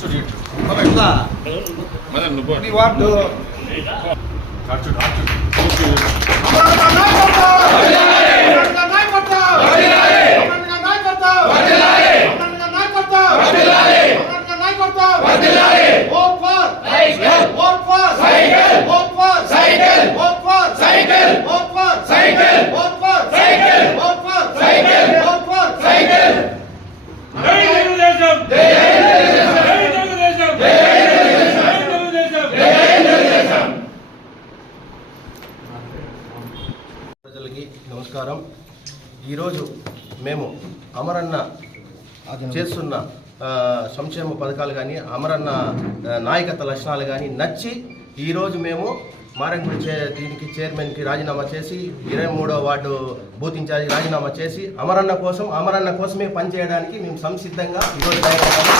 చూడు ఇటు బాబా ఇట్లా మదన్ నువ్వు నీ వార్డు. చూడు చూడు ప్రజలకి నమస్కారం ఈరోజు మేము అమరన్న చేస్తున్న సంక్షేమ పథకాలు కానీ అమరన్న నాయకత్వ లక్షణాలు కానీ నచ్చి ఈరోజు మేము మారంగుడి చే దీనికి చైర్మన్కి రాజీనామా చేసి ఇరవై మూడో వార్డు బూత్ ఇన్ఛార్జ్ రాజీనామా చేసి అమరన్న కోసం అమరన్న కోసమే పనిచేయడానికి మేము సంసిద్ధంగా ఈరోజు తయారయ్యాము.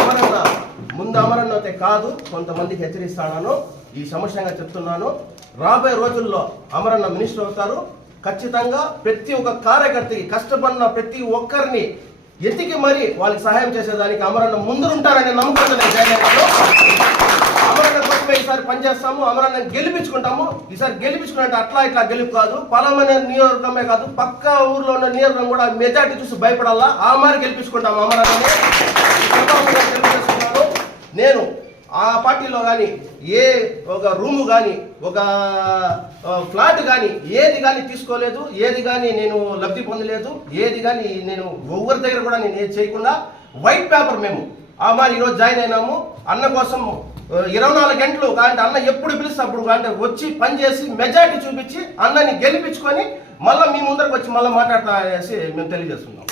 అమరన్న ముందు అమరన్న అయితే కాదు కొంతమందికి హెచ్చరిస్తాను ఈ సమస్యంగా చెప్తున్నాను. రాబోయే రోజుల్లో అమరన్న మినిస్టర్ అవుతారు. ఖచ్చితంగా ప్రతి ఒక్క కార్యకర్తకి కష్టపడిన ప్రతి ఒక్కరిని ఎతికి మరి వాళ్ళకి సహాయం చేసేదానికి అమరన్న ముందుంటారనే నమ్మకం నేను అమరన్న కోసమే ఈసారి పనిచేస్తాము. అమరన్న గెలిపించుకుంటాము. ఈసారి గెలిపించుకుంటే అట్లా ఇట్లా గెలుపు కాదు. పలమనే నియోజకవర్గమే కాదు. పక్క ఊర్లో ఉన్న నియోజకవర్గం కూడా మెజార్టీ చూసి భయపడాలా? ఆ మారి గెలిపించుకుంటాము అమరన్నని ఈ సభాముఖంగా తెలియజేస్తున్నాను. నేను ఆ పార్టీలో కానీ ఏ ఒక రూము కానీ ఒక ఫ్లాట్ కానీ ఏది కానీ తీసుకోలేదు ఏది కానీ నేను లబ్ధి పొందలేదు ఏది కానీ నేను ఎవరి దగ్గర కూడా నేను ఏది చేయకుండా వైట్ పేపర్ మేము. ఆ ఈరోజు జాయిన్ అయినాము. అన్న కోసం ఇరవై నాలుగు గంటలు కాబట్టి అన్న ఎప్పుడు పిలిస్తే అప్పుడు అంటే వచ్చి పనిచేసి మెజార్టీ చూపించి అన్నని గెలిపించుకొని మళ్ళీ మీ ముందరకు వచ్చి మళ్ళీ మాట్లాడతా అనేసి మేము తెలియజేస్తున్నాం.